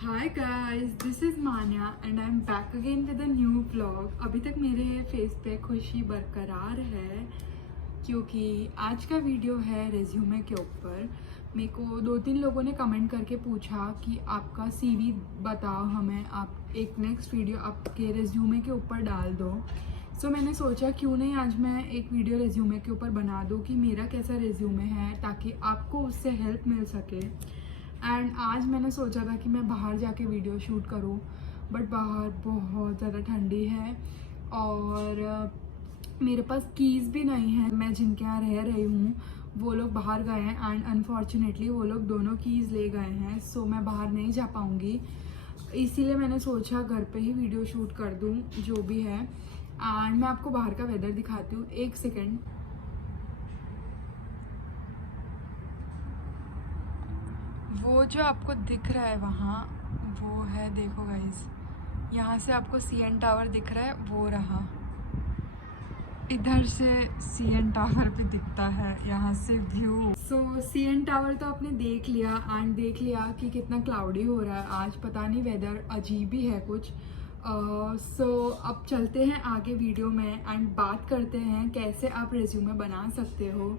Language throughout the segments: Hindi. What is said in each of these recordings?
Hi guys, this is Manya and I am back again with a new vlog. अभी तक मेरे फेस पे खुशी बरकरार है क्योंकि आज का वीडियो है रेज्यूमे के ऊपर। मेरे को 2-3 लोगों ने कमेंट करके पूछा कि आपका सीवी बताओ हमें, आप एक नेक्स्ट वीडियो आपके रेज्यूमे के ऊपर डाल दो। सो मैंने सोचा क्यों नहीं आज मैं एक वीडियो रेज्यूमे के ऊपर बना दूँ कि मेरा कैसा रेज्यूमे है, ताकि आपको उससे हेल्प मिल सके। एंड आज मैंने सोचा था कि मैं बाहर जाके वीडियो शूट करूं, बट बाहर बहुत ज़्यादा ठंडी है और मेरे पास कीज़ भी नहीं है। मैं जिनके यहाँ रह रही हूँ वो लोग बाहर गए हैं एंड अनफॉर्चुनेटली वो लोग दोनों कीज़ ले गए हैं। सो मैं बाहर नहीं जा पाऊँगी, इसीलिए मैंने सोचा घर पे ही वीडियो शूट कर दूँ जो भी है। एंड मैं आपको बाहर का वेदर दिखाती हूँ, एक सेकेंड। वो जो आपको दिख रहा है वहाँ, वो है, देखो गाइस, यहाँ से आपको सीएन टावर दिख रहा है, वो रहा। इधर से सीएन टावर भी दिखता है, यहाँ से व्यू। सो सीएन टावर तो आपने देख लिया एंड देख लिया कि कितना क्लाउडी हो रहा है आज, पता नहीं वेदर अजीब ही है कुछ। सो अब चलते हैं आगे वीडियो में एंड बात करते हैं कैसे आप रेज्यूमे बना सकते हो।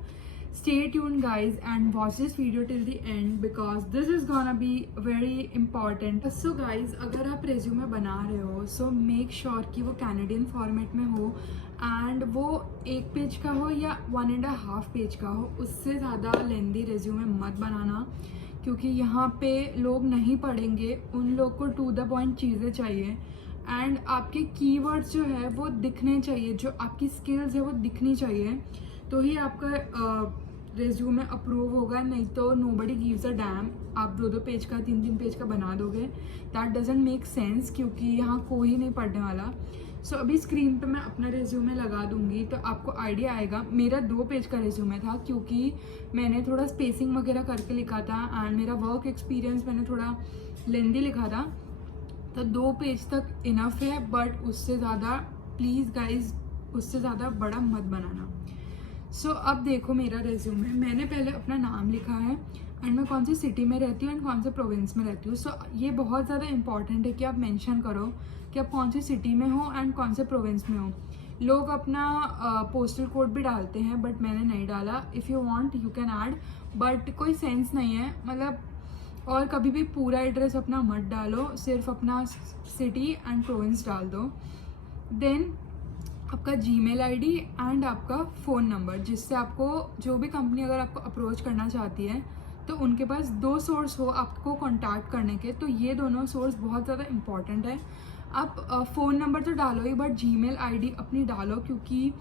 Stay tuned guys and watch this video till the end because this is gonna be very important. So guys, अगर आप रेज्यूमे बना रहे हो so make sure कि वो कैनेडियन फॉर्मेट में हो एंड वो 1 पेज का हो या 1.5 पेज का हो। उससे ज़्यादा लेंदी रेज्यूमे मत बनाना क्योंकि यहाँ पे लोग नहीं पढ़ेंगे, उन लोग को टू द पॉइंट चीज़ें चाहिए एंड आपके कीवर्ड्स जो है वो दिखने चाहिए, जो आपकी स्किल्स है वो दिखनी चाहिए, तो ही आपका रेज्यूमे अप्रूव होगा। नहीं तो नोबडी गिव्स अ डैम, आप 2-2 पेज का 3-3 पेज का बना दोगे, दैट डजंट मेक सेंस क्योंकि यहाँ कोई नहीं पढ़ने वाला। सो अभी स्क्रीन पे मैं अपना रेज्यूमे लगा दूंगी तो आपको आइडिया आएगा। मेरा 2 पेज का रेज्यूमे था क्योंकि मैंने थोड़ा स्पेसिंग वगैरह करके लिखा था एंड मेरा वर्क एक्सपीरियंस मैंने थोड़ा लेंदी लिखा था, तो 2 पेज तक इनफ है। बट उससे ज़्यादा प्लीज़ गाइज, उससे ज़्यादा बड़ा मत बनाना। सो अब देखो मेरा रेज्यूमे, मैंने पहले अपना नाम लिखा है एंड मैं कौन सी सिटी में रहती हूँ एंड कौन से प्रोविंस में रहती हूँ। सो ये बहुत ज़्यादा इंपॉर्टेंट है कि आप मेंशन करो कि आप कौन सी सिटी में हो एंड कौन से प्रोविंस में हो। लोग अपना पोस्टल कोड भी डालते हैं बट मैंने नहीं डाला। If you want you can add, but कोई सेंस नहीं है मतलब। और कभी भी पूरा एड्रेस अपना मत डालो, सिर्फ अपना सिटी एंड प्रोविंस डाल दो। देन आपका जीमेल आईडी एंड आपका फ़ोन नंबर, जिससे आपको जो भी कंपनी अगर आपको अप्रोच करना चाहती है तो उनके पास 2 सोर्स हो आपको कांटेक्ट करने के, तो ये दोनों सोर्स बहुत ज़्यादा इंपॉर्टेंट है। आप फ़ोन नंबर तो डालो ही बट जीमेल आईडी अपनी डालो क्योंकि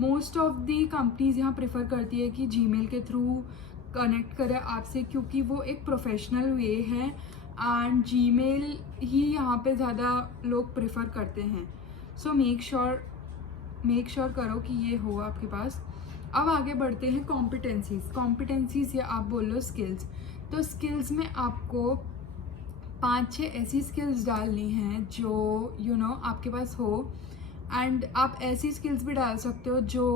मोस्ट ऑफ दी कंपनीज़ यहाँ प्रेफर करती है कि जीमेल के थ्रू कनेक्ट करें आपसे क्योंकि वो एक प्रोफेशनल वे है एंड जीमेल ही यहाँ पे ज़्यादा लोग प्रेफर करते हैं। सो मेक श्योर करो कि ये हो आपके पास। अब आगे बढ़ते हैं कॉम्पिटेंसीज या आप बोल लो स्किल्स। तो स्किल्स में आपको 5-6 ऐसी स्किल्स डालनी हैं जो आपके पास हो एंड आप ऐसी स्किल्स भी डाल सकते हो जो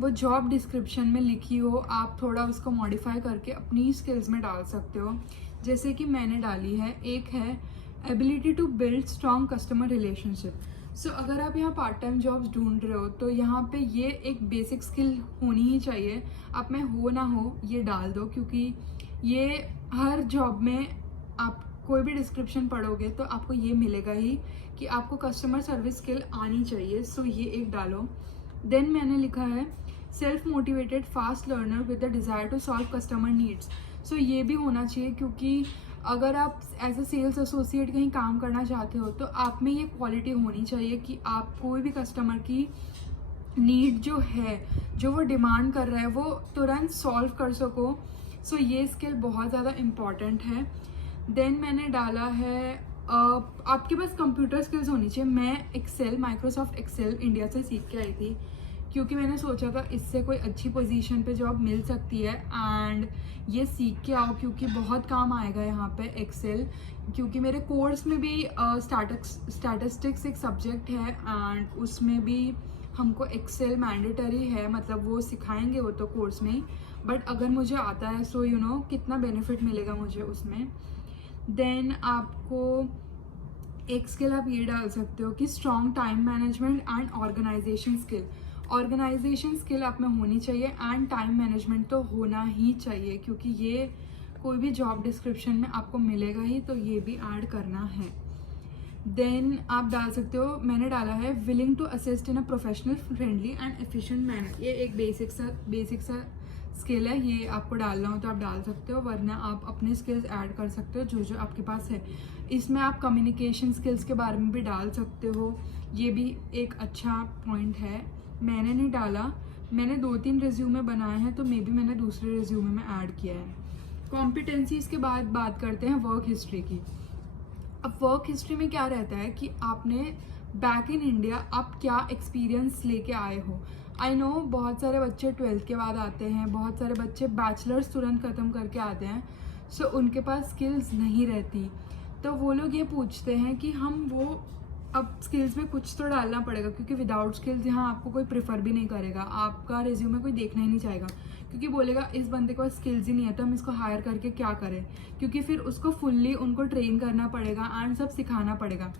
वो जॉब डिस्क्रिप्शन में लिखी हो, आप थोड़ा उसको मॉडिफाई करके अपनी स्किल्स में डाल सकते हो। जैसे कि मैंने डाली है, एक है ability to build strong customer relationship. So अगर आप यहाँ पार्ट टाइम जॉब्स ढूंढ रहे हो तो यहाँ पे ये एक बेसिक स्किल होनी ही चाहिए। आप में हो ना हो ये डाल दो क्योंकि ये हर जॉब में आप कोई भी डिस्क्रिप्शन पढ़ोगे तो आपको ये मिलेगा ही कि आपको कस्टमर सर्विस स्किल आनी चाहिए। सो ये एक डालो। देन मैंने लिखा है self motivated fast learner with the desire to solve customer needs. So ये भी होना चाहिए क्योंकि अगर आप एज अ सेल्स एसोसिएट कहीं काम करना चाहते हो तो आप में ये क्वालिटी होनी चाहिए कि आप कोई भी कस्टमर की नीड जो है, जो वो डिमांड कर रहा है, वो तुरंत सॉल्व कर सको। सो ये स्किल बहुत ज़्यादा इम्पॉर्टेंट है। देन मैंने डाला है आपके पास कंप्यूटर स्किल्स होनी चाहिए। मैं माइक्रोसॉफ्ट एक्सेल इंडिया से सीख के आई थी क्योंकि मैंने सोचा था इससे कोई अच्छी पोजीशन पे जॉब मिल सकती है एंड ये सीख के आओ क्योंकि बहुत काम आएगा यहाँ पे एक्सेल। क्योंकि मेरे कोर्स में भी स्टैटिस्टिक्स एक सब्जेक्ट है एंड उसमें भी हमको एक्सेल मैंडेटरी है, मतलब वो सिखाएंगे वो तो कोर्स में ही, बट अगर मुझे आता है सो कितना बेनिफिट मिलेगा मुझे उसमें। देन आपको एक स्किल आप ये डाल सकते हो कि strong time management and organisation skill. Organisation skill आप में होनी चाहिए एंड टाइम मैनेजमेंट तो होना ही चाहिए, क्योंकि ये कोई भी जॉब डिस्क्रिप्शन में आपको मिलेगा ही, तो ये भी ऐड करना है। देन आप डाल सकते हो, मैंने डाला है willing to assist in a professional friendly and efficient manner. ये एक बेसिक सा स्किल है, ये आपको डालना हो तो आप डाल सकते हो, वरना आप अपने स्किल्स ऐड कर सकते हो जो जो आपके पास है। इसमें आप कम्युनिकेशन स्किल्स के बारे में भी डाल सकते हो, ये भी एक अच्छा पॉइंट है। मैंने नहीं डाला, मैंने 2-3 रिज्यूमे बनाए हैं, तो मे बी मैंने दूसरे रिज्यूमे में ऐड किया है। कॉम्पिटेंसीज के बाद बात करते हैं वर्क हिस्ट्री की। अब वर्क हिस्ट्री में क्या रहता है कि आपने बैक इन इंडिया आप क्या एक्सपीरियंस लेके आए हो। आई नो बहुत सारे बच्चे 12th के बाद आते हैं, बहुत सारे बच्चे बैचलर्स तुरंत ख़त्म करके आते हैं, सो उनके पास स्किल्स नहीं रहती, तो वो लोग ये पूछते हैं कि हम वो अब स्किल्स में कुछ तो डालना पड़ेगा, क्योंकि विदाउट स्किल्स यहाँ आपको कोई प्रेफर भी नहीं करेगा, आपका रिज्यूमे कोई देखना ही नहीं चाहेगा, क्योंकि बोलेगा इस बंदे के पास स्किल्स ही नहीं है तो हम इसको हायर करके क्या करें, क्योंकि फिर उसको फुल्ली उनको ट्रेन करना पड़ेगा एंड सब सिखाना पड़ेगा।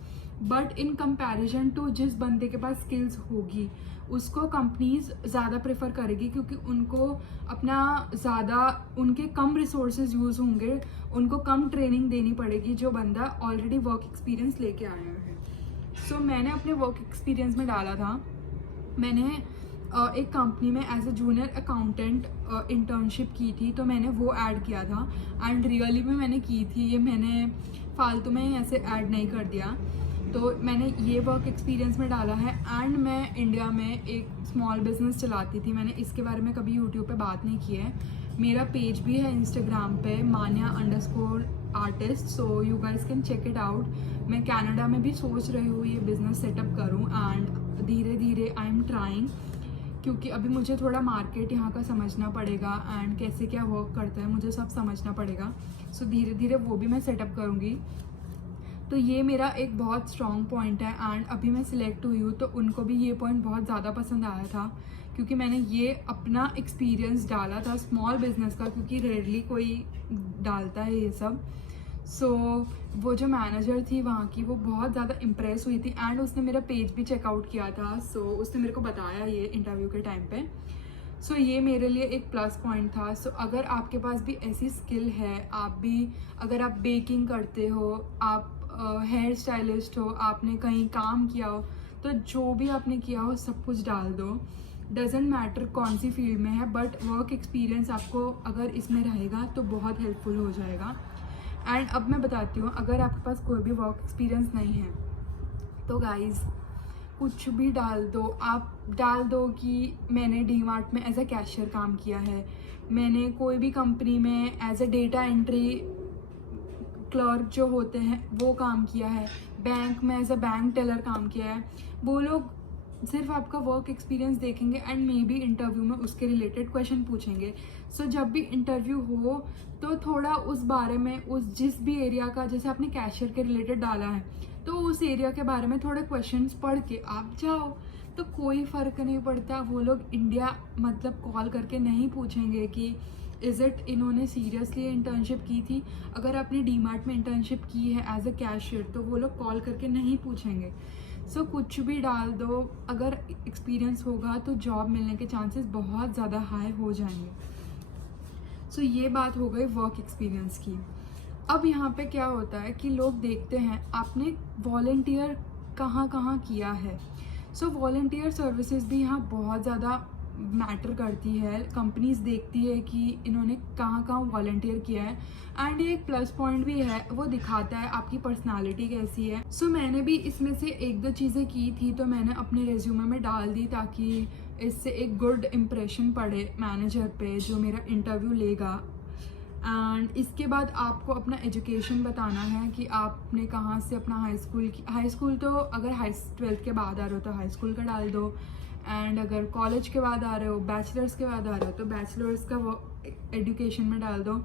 बट इन कंपैरिजन टू जिस बंदे के पास स्किल्स होगी उसको कंपनीज ज़्यादा प्रेफर करेगी, क्योंकि उनको अपना ज़्यादा उनके कम रिसोर्सेज यूज़ होंगे, उनको कम ट्रेनिंग देनी पड़ेगी जो बंदा ऑलरेडी वर्क एक्सपीरियंस लेके आया है। सो मैंने अपने वर्क एक्सपीरियंस में डाला था, मैंने एक कंपनी में as a junior accountant internship की थी, तो मैंने वो ऐड किया था एंड रियली में मैंने की थी, ये मैंने फालतू में ऐसे ऐड नहीं कर दिया। तो मैंने ये वर्क एक्सपीरियंस में डाला है। एंड मैं इंडिया में एक स्मॉल बिजनेस चलाती थी, मैंने इसके बारे में कभी यूट्यूब पे बात नहीं की है। मेरा पेज भी है इंस्टाग्राम पे mania_artist, so you guys can check it out. मैं कनाडा में भी सोच रही हूँ ये बिज़नेस सेटअप करूँ एंड धीरे धीरे आई एम ट्राइंग, क्योंकि अभी मुझे थोड़ा मार्केट यहाँ का समझना पड़ेगा एंड कैसे क्या वर्क करता है मुझे सब समझना पड़ेगा। सो धीरे धीरे वो भी मैं सेटअप करूँगी। तो ये मेरा एक बहुत स्ट्रॉन्ग पॉइंट है एंड अभी मैं सिलेक्ट हुई हूँ तो उनको भी ये पॉइंट बहुत ज़्यादा पसंद आया था, क्योंकि मैंने ये अपना एक्सपीरियंस डाला था स्मॉल बिजनेस का, क्योंकि रेयरली कोई डालता है ये सब। सो वो जो मैनेजर थी वहाँ की वो बहुत ज़्यादा इम्प्रेस हुई थी एंड उसने मेरा पेज भी चेकआउट किया था, सो उसने मेरे को बताया ये इंटरव्यू के टाइम पे। सो ये मेरे लिए एक प्लस पॉइंट था। सो अगर आपके पास भी ऐसी स्किल है, आप भी अगर आप बेकिंग करते हो, आप हेयर स्टाइलिस्ट हो, आपने कहीं काम किया हो, तो जो भी आपने किया हो सब कुछ डाल दो, डजेंट मैटर कौन सी फील्ड में है, बट वर्क एक्सपीरियंस आपको अगर इसमें रहेगा तो बहुत हेल्पफुल हो जाएगा। एंड अब मैं बताती हूँ, अगर आपके पास कोई भी वर्क एक्सपीरियंस नहीं है तो गाइज कुछ भी डाल दो। आप डाल दो कि मैंने डीमार्ट में एज अ कैशियर काम किया है, मैंने कोई भी कंपनी में as a data entry clerk जो होते हैं वो काम किया है, बैंक में एज अ बैंक टेलर काम किया है। वो लोग सिर्फ आपका वर्क एक्सपीरियंस देखेंगे एंड मे बी इंटरव्यू में उसके रिलेटेड क्वेश्चन पूछेंगे। सो जब भी इंटरव्यू हो तो थोड़ा उस बारे में, उस जिस भी एरिया का, जैसे आपने कैशियर के रिलेटेड डाला है तो उस एरिया के बारे में थोड़े क्वेश्चंस पढ़ के आप जाओ, तो कोई फ़र्क नहीं पड़ता। वो लोग इंडिया मतलब कॉल करके नहीं पूछेंगे कि इज़ इट इन्होंने सीरियसली इंटर्नशिप की थी। अगर आपने डीमार्ट में इंटर्नशिप की है एज अ कैशियर तो वो लोग कॉल करके नहीं पूछेंगे। सो कुछ भी डाल दो, अगर एक्सपीरियंस होगा तो जॉब मिलने के चांसेस बहुत ज़्यादा हाई हो जाएंगे। सो ये बात हो गई वर्क एक्सपीरियंस की। अब यहाँ पे क्या होता है कि लोग देखते हैं आपने वॉलंटियर कहाँ कहाँ किया है। सो वॉलंटियर सर्विसेज भी यहाँ बहुत ज़्यादा मैटर करती है, कंपनीज देखती है कि इन्होंने कहाँ कहाँ वॉलंटियर किया है एंड ये एक प्लस पॉइंट भी है, वो दिखाता है आपकी पर्सनालिटी कैसी है। सो मैंने भी इसमें से 1-2 चीज़ें की थी तो मैंने अपने रेज्यूमे में डाल दी, ताकि इससे एक गुड इम्प्रेशन पड़े मैनेजर पे जो मेरा इंटरव्यू लेगा। एंड इसके बाद आपको अपना एजुकेशन बताना है कि आपने कहाँ से अपना हाई स्कूल तो अगर 12th के बाद आ रहे हो तो हाई स्कूल का डाल दो, एंड अगर कॉलेज के बाद आ रहे हो, बैचलर्स के बाद आ रहे हो तो बैचलर्स का वो एजुकेशन में डाल दो।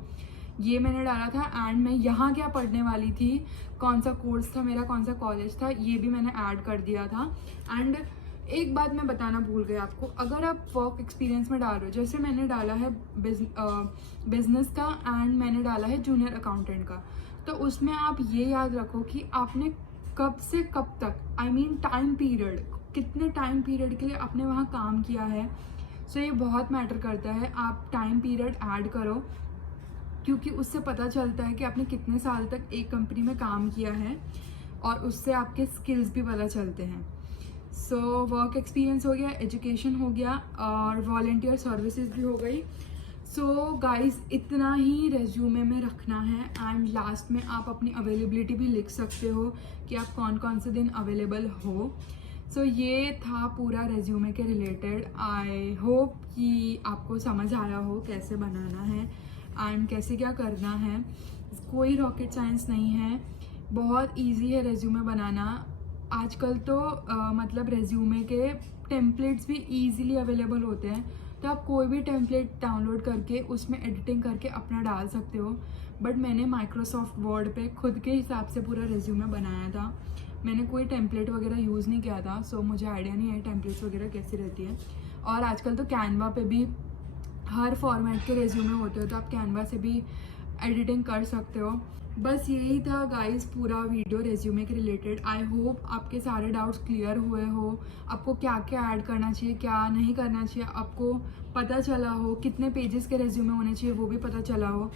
ये मैंने डाला था एंड मैं यहाँ क्या पढ़ने वाली थी, कौन सा कोर्स था मेरा, कौन सा कॉलेज था, ये भी मैंने ऐड कर दिया था। एंड एक बात मैं बताना भूल गई आपको, अगर आप वर्क एक्सपीरियंस में डाल रहे हो, जैसे मैंने डाला है बिजनेस का एंड मैंने डाला है जूनियर अकाउंटेंट का, तो उसमें आप ये याद रखो कि आपने कब से कब तक, आई मीन टाइम पीरियड, कितने टाइम पीरियड के लिए आपने वहाँ काम किया है। सो ये बहुत मैटर करता है, आप टाइम पीरियड ऐड करो, क्योंकि उससे पता चलता है कि आपने कितने साल तक एक कंपनी में काम किया है, और उससे आपके स्किल्स भी पता चलते हैं। सो वर्क एक्सपीरियंस हो गया, एजुकेशन हो गया, और वॉलंटियर सर्विसेज भी हो गई। सो गाइस इतना ही रेज्यूमे में रखना है, एंड लास्ट में आप अपनी अवेलेबिलिटी भी लिख सकते हो कि आप कौन कौन से दिन अवेलेबल हो। सो ये था पूरा रेज्यूमे के रिलेटेड। आई होप कि आपको समझ आया हो कैसे बनाना है एंड कैसे क्या करना है। कोई रॉकेट साइंस नहीं है, बहुत इजी है रेज्यूमे बनाना। आजकल तो मतलब रेज्यूमे के टेम्पलेट्स भी इजीली अवेलेबल होते हैं, तो आप कोई भी टेम्पलेट डाउनलोड करके उसमें एडिटिंग करके अपना डाल सकते हो। बट मैंने माइक्रोसॉफ्ट वर्ड पे खुद के हिसाब से पूरा रेज्यूमे बनाया था, मैंने कोई टेम्पलेट वगैरह यूज़ नहीं किया था। सो मुझे आइडिया नहीं है टेम्पलेट्स वगैरह कैसी रहती है। और आजकल तो कैनवा पे भी हर फॉर्मेट के रेज्यूमे होते हो, तो आप कैनवा से भी एडिटिंग कर सकते हो। बस यही था गाइस पूरा वीडियो रेज्यूमे के रिलेटेड। आई होप आपके सारे डाउट्स क्लियर हुए हो, आपको क्या क्या ऐड करना चाहिए, क्या नहीं करना चाहिए, आपको पता चला हो, कितने पेजेस के रेज्यूमे होने चाहिए वो भी पता चला हो।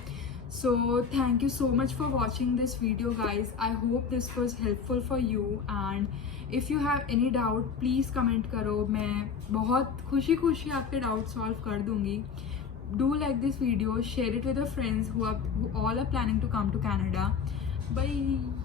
So thank you so much for watching this video guys. I hope this was helpful for you, and if you have any doubt please comment करो, मैं बहुत खुशी खुशी आपके डाउट सॉल्व कर दूँगी। Do like this video, share it with your friends who all are planning to come to Canada. Bye.